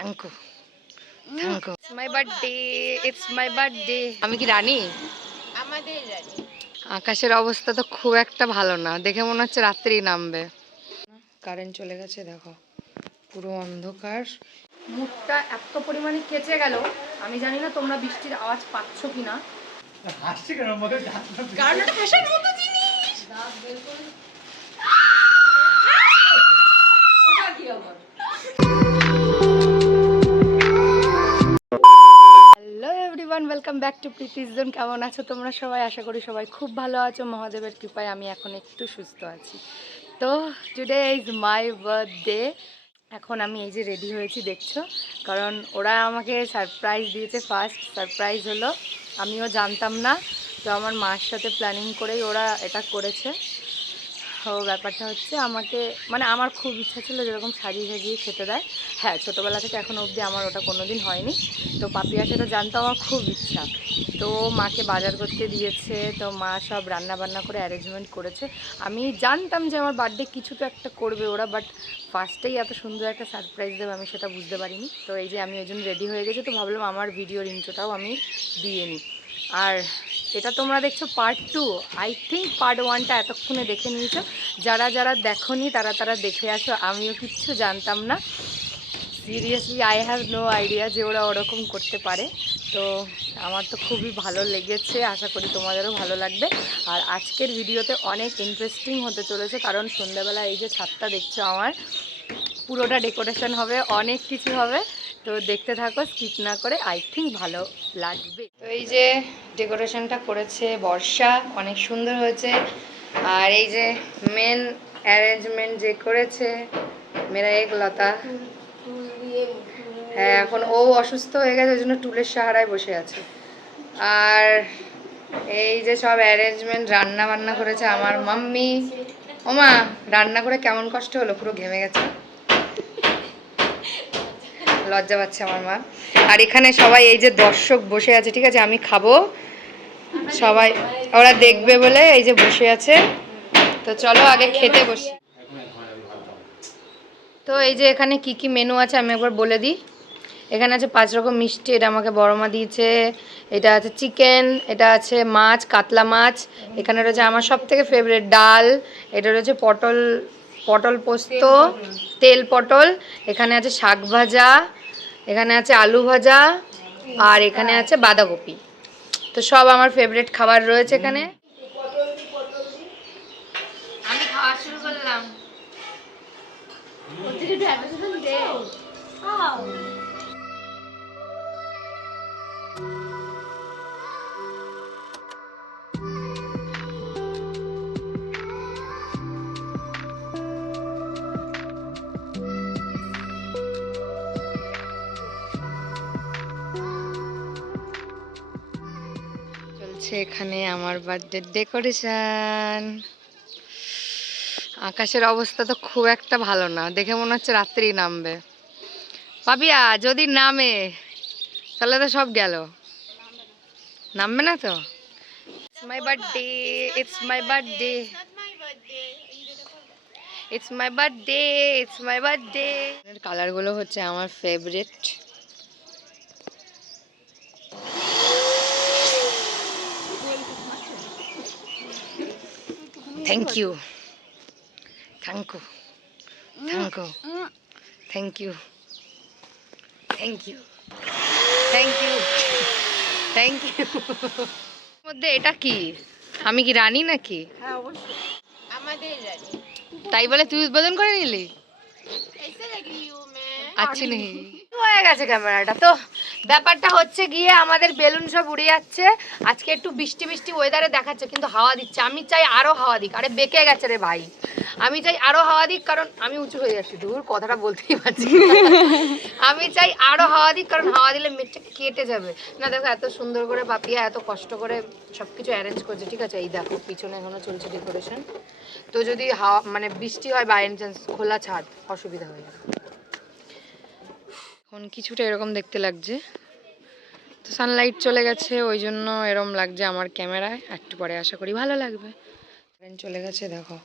Thank you thank you. My birthday, it's my birthday. আমি কি রানী? আমাদের রানী। আকাশের অবস্থা তো খুব একটা ভালো না, দেখে মনে হচ্ছে রাত্রেই নামবে। কারেন্ট চলে গেছে, দেখো পুরো অন্ধকার। মুখটা এত পরিমাণে কেচে গেল, আমি জানি না তোমরা বৃষ্টির আওয়াজ পাচ্ছ কিনা। হাসছে কেন মতো? কারণ এটা হাসার মতো জিনিস। Hello everyone, welcome back to Preeti's zone. কেমন আছো তোমরা সবাই? আশা করি সবাই খুব ভালো আছো। মহাদেবের কৃপায় আমি এখন একটু সুস্থ আছি। তো টুডে ইজ মাই বার্থডে। এখন আমি এই যে রেডি হয়েছি দেখছো, কারণ ওরা আমাকে সারপ্রাইজ দিয়েছে। ফার্স্ট সারপ্রাইজ হলো, আমিও জানতাম না, তো আমার মার সাথে প্ল্যানিং করেই ওরা এটা করেছে। তো ব্যাপারটা হচ্ছে, আমাকে মানে আমার খুব ইচ্ছা ছিল যেরকম সাজিয়ে সাজিয়ে খেতে দেয়। হ্যাঁ, ছোটোবেলা থেকে এখনও অবধি আমার ওটা কোনো দিন হয়নি। তো পাপিয়া সেটা জানতো, আমার খুব ইচ্ছা। তো মাকে বাজার করতে দিয়েছে, তো মা সব রান্না বান্না করে অ্যারেঞ্জমেন্ট করেছে। আমি জানতাম যে আমার বার্থডে কিছু তো একটা করবে ওরা, বাট ফার্স্টেই এত সুন্দর একটা সারপ্রাইজ দেবে আমি সেটা বুঝতে পারিনি। তো এই যে আমি ওই জন্য রেডি হয়ে গেছি, তো ভাবলাম আমার ভিডিওর ইন্ট্রোটাও আমি দিয়ে নিই। আর এটা তোমরা দেখছো পার্ট 2, আই থিঙ্ক পার্ট 1টা এতক্ষণে দেখে নিয়েছো। যারা যারা দেখোনি তারা তারা দেখে আসো, আমিও কিচ্ছু জানতাম না। Seriously I have no idea যে ওরা ওরকম করতে পারে। তো আমার তো খুবই ভালো লেগেছে, আশা করি তোমাদেরও ভালো লাগবে। আর আজকের ভিডিওতে অনেক ইন্টারেস্টিং হতে চলেছে, কারণ সন্ধ্যাবেলা এই যে ছাদটা দেখছো আমার, পুরোটা ডেকোরেশন হবে, অনেক কিছু হবে। তো দেখতে থাকো স্কিপ না করে, আই থিঙ্ক ভালো লাগবে। তো এই যে ডেকোরেশনটা করেছে বর্ষা, অনেক সুন্দর হয়েছে। আর এই যে মেন অ্যারেঞ্জমেন্ট যে করেছে মেরা এক লতা। হ্যাঁ, এখন ও অসুস্থ হয়ে গেছে, ওই জন্য টুলের সাহারায় বসে আছে। আর এই যে সব অ্যারেঞ্জমেন্ট, রান্না বান্না করেছে আমার মাম্মি। ওমা, রান্না করে কেমন কষ্ট হলো, পুরো ঘেমে গেছে, লজ্জা পাচ্ছে আমার মা। আর এখানে সবাই এই যে দর্শক বসে আছে, ঠিক আছে, আমি খাবো, সবাই ওরা দেখবে বলে এই যে বসে আছে। তো চলো আগে খেতে বসি। তো এই যে এখানে কি কি মেনু আছে আমি একবার বলে দিই। এখানে আছে 5 রকম মিষ্টি, এটা আমাকে বড় মা দিয়েছে। এটা আছে চিকেন, এটা আছে মাছ, কাতলা মাছ। এখানে রয়েছে আমার সব থেকে ফেভারিট ডাল, এটা রয়েছে পটল, পটল পোস্ত, তেল পটল। এখানে আছে শাক ভাজা, এখানে আছে আলু ভাজা, আর এখানে আছে বাঁধাকপি। তো সব আমার ফেভারিট খাবার রয়েছে এখানে। আমি খাওয়া শুরু করলাম। চলছে এখানে আমার বার্থডে ডেকোরেশন। আকাশের অবস্থা তো খুব একটা ভালো না, দেখে মনে হচ্ছে রাত্রেই নামবে। পাপিয়া যদি নামে তাহলে তো সব গেল। নামবে না তো? It's my birthday, it's my birthday, it's my birthday, it's my birthday. কালারগুলো হচ্ছে আমার favourite. Thank you thank you thank you thank you thank you thank you thank you. মধ্যে এটা কি? আমি কি রানী নাকি? হ্যাঁ অবশ্যই আমাদের রানী। তাই বলে তুই উদ্বোধন করে নিলি? ऐसे लगी हूँ मैं। আচ্ছা নেই হয়ে গেছে ক্যামেরাটা। তো ব্যাপারটা হচ্ছে গিয়ে আমাদের বেলুন সব উড়ে যাচ্ছে। আজকে একটু বৃষ্টি বৃষ্টি ওয়েদারে দেখাচ্ছে, কিন্তু হাওয়া দিচ্ছে। আমি চাই আরো হাওয়া দিক। আরে বেঁকে গেছে রে ভাই, আমি চাই আরো হাওয়া দিক, কারণ আমি উঁচু হয়ে যাচ্ছি। দূর কথাটা বলতেই পারছি না। আমি চাই আরো হাওয়া দিক, কারণ হাওয়া দিলে মেঘটা কেটে যাবে না। দেখো এত সুন্দর করে পাপিয়া এত কষ্ট করে সবকিছু অ্যারেঞ্জ করছে, ঠিক আছে। এই দেখো পিছনে এখনো চলছে ডেকোরেশন। তো যদি হাওয়া মানে বৃষ্টি হয় বাই এনি চান্স, খোলা ছাদ, অসুবিধা হয়ে যাবে। এখন কিছুটা এরকম দেখতে লাগছে, তো সানলাইট চলে গেছে ওই জন্য এরকম লাগছে আমার ক্যামেরায়। একটু পরে আশা করি ভালো লাগবে। কারেন্ট চলে গেছে, দেখো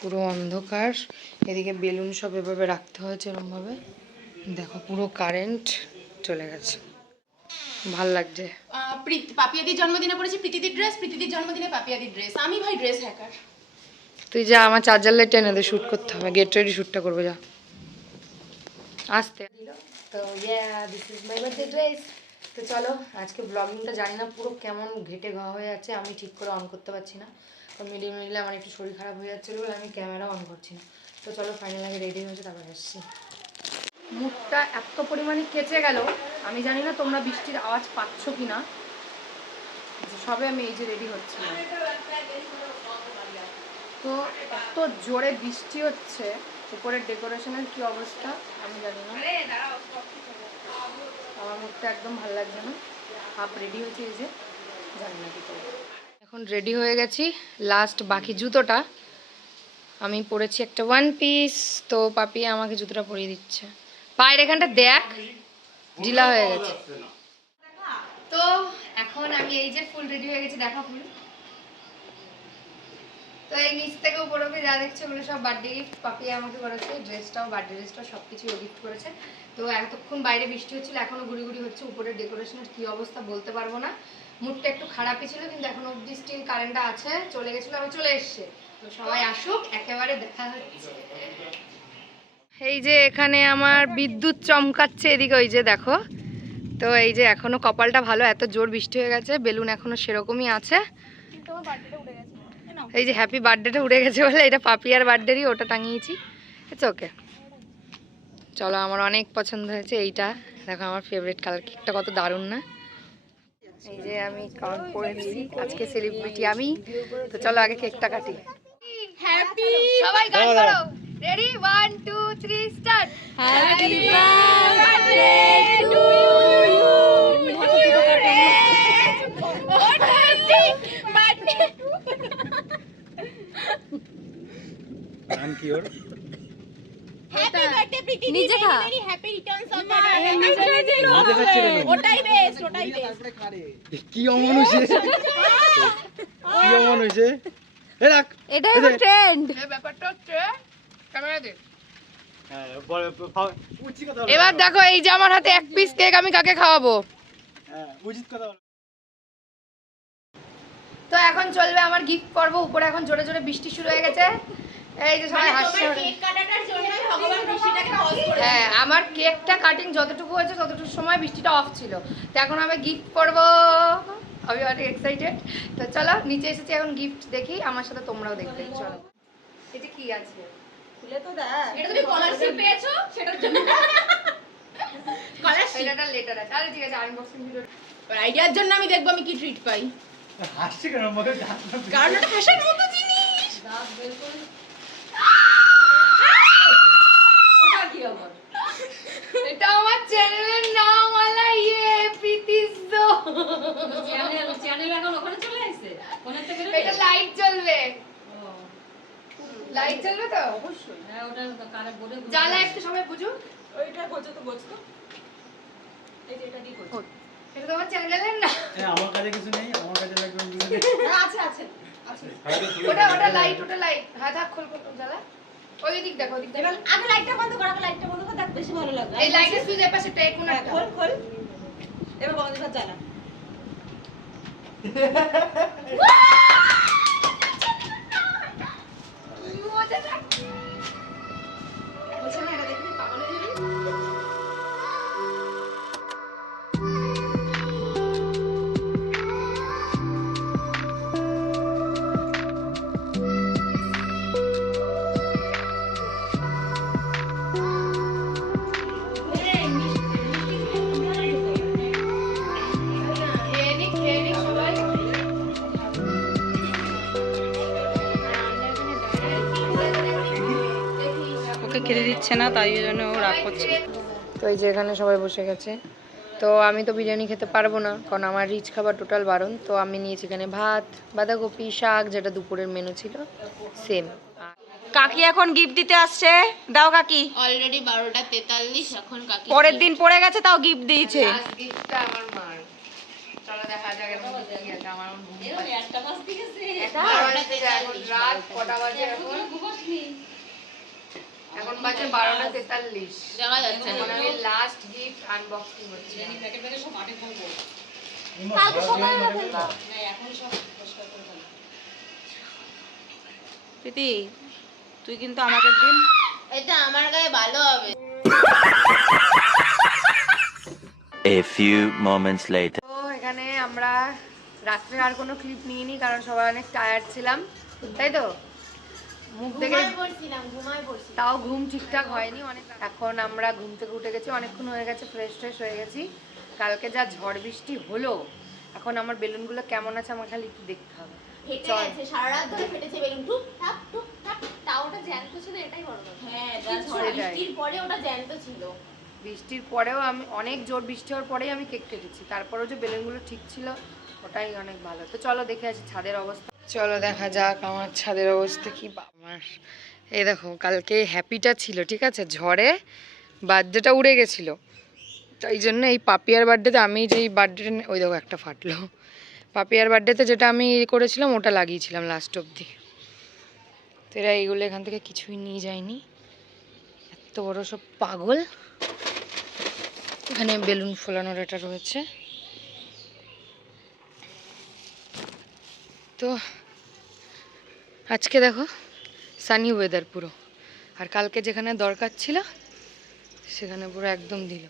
পুরো অন্ধকার। এদিকে বেলুন সব এভাবে রাখতে হয়েছে এরকমভাবে। দেখো পুরো কারেন্ট চলে গেছে, ভাল লাগছে। পাপিয়াদির জন্মদিনে পড়েছি প্রীতিদির ড্রেস, প্রীতিদির জন্মদিনে পাপিয়াদির ড্রেস। আমি ভাই ড্রেস হ্যাকার। তুই যা, আমার চার্জার লাইট এনে দে, শ্যুট করতে হবে, গেট রেডি শ্যুটটা করবো, যা আসতে। তো this is my birthday dress. তো চলো আজকে ব্লগিংটা জানি না পুরো কেমন ঘেটে ঘা হয়ে যাচ্ছে, আমি ঠিক করে অন করতে পারছি না, কারণ মিডিলে আমার একটু শরীর খারাপ হয়ে যাচ্ছিলো বলে আমি ক্যামেরা অন করছি না। তো চলো ফাইনাল আগে রেডি হয়েছে তারপরে আসছি। মুখটা এত পরিমাণে কেচে গেল, আমি জানি না তোমরা বৃষ্টির আওয়াজ পাচ্ছ কি না। সবে আমি এই যে রেডি হচ্ছি, তো এত জোরে বৃষ্টি হচ্ছে, উপরের ডেকোরেশনের কি অবস্থা আমি জানি না। আমার মুখটা একদম ভালো লাগছে না, হাফ রেডি হয়েছে, এই যে জানি না কি করবো। এখন রেডি হয়ে গেছি, লাস্ট বাকি জুতোটা আমি পরেছি একটা ওয়ান পিস, তো পাপি আমাকে জুতোটা পরিয়ে দিচ্ছে। পায়ের এখানটা দেখ ঢিলা হয়ে গেছে। তো এখন আমি এই যে ফুল রেডি হয়ে গেছি, দেখা ফুল। তো এই নিচ থেকে উপর অব্দি যা দেখছে ওগুলো সব বার্থডে গিফট পাপি আমাকে করেছে, ড্রেসটাও বার্থডে ড্রেসটাও সব কিছুই ও গিফট করেছে। তো এতক্ষণ বাইরে বৃষ্টি হচ্ছিল, এখনো গুড়ি গুড়ি হচ্ছে, উপরের ডেকোরেশনের কি অবস্থা বলতে পারবো না। মুডটা একটু খারাপই ছিল, কিন্তু এখন অব্দি স্টিল কারেন্টটা আছে, চলে গেছিলো, আমি চলে এসছে। তো সবাই আসুক, একেবারে দেখা হচ্ছে। এই যে এখানে আমার বিদ্যুৎ চমকাচ্ছে এদিকে, ওই যে দেখো। তো এই যে এখনো কপালটা ভালো, এত জোর বৃষ্টি হয়ে গেছে, বেলুন এখনো সেরকমই আছে। এই যে হ্যাপি বার্থডেটা উড়ে গেছে বলে এটা পাপিয়ার বার্থডেরই, ওটা টাঙিয়েছি। It's okay. চলো আমার অনেক পছন্দ হয়েছে এইটা, দেখো আমার ফেভারিট কালার, কেকটা কত দারুণ না। এই যে আমি কাউন্ট পড়েছি, আজকে সেলিব্রিটি আমি। তো চলো আগে কেকটা কাটি। হ্যাপি সবাই গান করো, ready 1 2 3 start. Happy birthday to you. নাম কি ওর? হ্যাপি বার্থডে প্রীতি, নিজে খা। Very happy returns of the নিজে খাচ্ছে কেন? ওটাই বেস্ট, ওটাই বেস্ট। কি অমন হইছে? কি অমন হইছে? এ রাখ। এটাই এখন ট্রেন্ড। এই ব্যাপারটা হচ্ছে ক্যামেরা দে। হ্যাঁ, বড় উচিত কথা বলো। এবার দেখো এই যে আমার হাতে এক পিস কেক, আমি কাকে খাওয়াবো? হ্যাঁ, উচিত কথা বলো। তো এখন চলবে আমার গিফট পর্ব। উপরে এখন জোরে জোরে বৃষ্টি শুরু হয়ে গেছে, এই যে সবাই হাসছে। তোমার কেক কাটাটার জন্যই ভগবান বৃষ্টিটাকে পজ করে। হ্যাঁ, আমার কেকটা কাটিং যতটুকু হয়েছে ততটুকু সময় বৃষ্টিটা অফ ছিল। তো এখন আমি গিফট করব, আমি অনেক এক্সাইটেড। তো চলো নিচে এসেছি, এখন গিফট দেখি, আমার সাথে তোমরাও দেখবে। চলো এটা কি আছে খুলে তো দেখ। এটা তুমি স্কলারশিপ পেয়েছো সেটার জন্য। স্কলারশিপ, এটা একটা লেটার আছে। আরে ঠিক আছে, আনবক্সিং ভিডিও আইডিয়ার জন্য আমি দেখবো আমি কি ট্রিট পাই, হাসছে কেন মধ্যে জান না? কারণ এটা ফ্যাশন মতো জিনিস। এটা আমার চ্যানেলের নাম ওয়ালা প্রীতিজো। চ্যানেল এখন ওখানে চলে আসছে, ফোনে থেকে এটা লাইট জ্বলবে, লাইট জ্বলবে তো অবশ্যই। হ্যাঁ ওটা কারে বলে জ্বালা একটু সবাই বুঝুক। ওইটা গোছো তো গোছো, এই যে এটা দিয়ে গোছো। এটা তোমার চ্যানেলের নাম। হ্যাঁ, আমার কাছে কিছু নেই, আমার কাছে লাগবে বুঝলি। না আছে আছে আছে। ওটা লাইট, ওটা লাইট। হ্যাঁ থাক, খোল খোল জ্বালা। ওই দিক দেখো, ওই দিক দেখো। আগে লাইটটা বন্ধ কর, আগে লাইটটা বন্ধ কর, দেখ বেশি ভালো লাগবে। এই লাইটের সুইচ এর পাশে ট্রে কোন একটা। খোল খোল, এবার বন্ধ কর, জ্বালা। মজা না। বলছে না এটা দেখবি পাগল হয়ে যাবি। খেয়ে নি সবাই। ওকে খেতে দিচ্ছে না, তাই জন্য ও রাগ করছে। তো এই যে এখানে সবাই বসে গেছে। তো আমি তো বিরিয়ানি খেতে পারবো না, কারণ আমার রিচ খাবার টোটাল বারণ। তো আমি নিয়েছি এখানে ভাত, বাঁধাকপি, শাক, যেটা দুপুরের মেনু ছিল সেম। কাকি এখন গিফট দিতে আসছে, দাও কাকি। অলরেডি 12:43, এখন কাকি পরের দিন পড়ে গেছে তাও গিফট দিয়েছে। লাস্ট গিফটটা আমার মার। চলো দেখা যাক এখন কি আছে। আমার ঘুম পাচ্ছে। এখন রাত কটা বাজে এখন? এখন বাজে 12:43। দেখা যাচ্ছে না। এখন আমি লাস্ট গিফট আনবক্সিং হচ্ছে। প্যাকেট প্যাকেট সব মাঠে ফেলবো। কালকে সকালে ফেলবো। না এখন সব পরিষ্কার করে ফেলবো। প্রীতি তুই কিন্তু আমাকে দিন এটা আমার গায়ে ভালো হবে। A few moments later. তো এখানে আমরা রাত্রে আর কোনো ক্লিপ নিইনি কারণ সবাই অনেক টায়ার্ড ছিলাম, তাই তো? মুখ থেকে ঘুমায় পড়ছি। তাও ঘুম ঠিকঠাক হয়নি অনেক। এখন আমরা ঘুম থেকে উঠে গেছি, অনেকক্ষণ হয়ে গেছে, ফ্রেশ ট্রেশ হয়ে গেছি। কালকে যা ঝড় বৃষ্টি হলো, এখন আমার বেলুনগুলো কেমন আছে আমার খালি একটু দেখতে হবে। ফেটে চল। গেছে, সারা রাত ধরে ফেটেছে বেলুন, টুক টাক টুক টাক। তাও ওটা জ্যান্ত ছিল, এটাই বড় কথা। হ্যাঁ, যা ঝড় সেটাই। বৃষ্টির পরে ওটা জ্যান্ত ছিল। বৃষ্টির পরেও আমি অনেক জোর বৃষ্টি হওয়ার পরেই আমি কেক কেটেছি, তারপরেও যে বেলুনগুলো ঠিক ছিল ওটাই অনেক ভালো। তো চলো দেখে আসি ছাদের অবস্থা। চলো দেখা যাক আমার ছাদের অবস্থা কি। আমার এই দেখো, কালকে হ্যাপিটা ছিল, ঠিক আছে, ঝড়ে বার্থডেটা উড়ে গেছিলো, তাই জন্য এই পাপিয়ার বার্থডেতে আমি যেই বার্থডে, ওই দেখো একটা ফাটলো, পাপিয়ার বার্থডেতে যেটা আমি করেছিলাম ওটা লাগিয়েছিলাম লাস্ট অবধি। তো এরা এইগুলো এখান থেকে কিছুই নিয়ে যায়নি, এত বড় সব পাগল। এখানে বেলুন ফোলানোর এটা রয়েছে। তো আজকে দেখো সানি ওয়েদার পুরো, আর কালকে যেখানে দরকার ছিল সেখানে পুরো একদম দিল।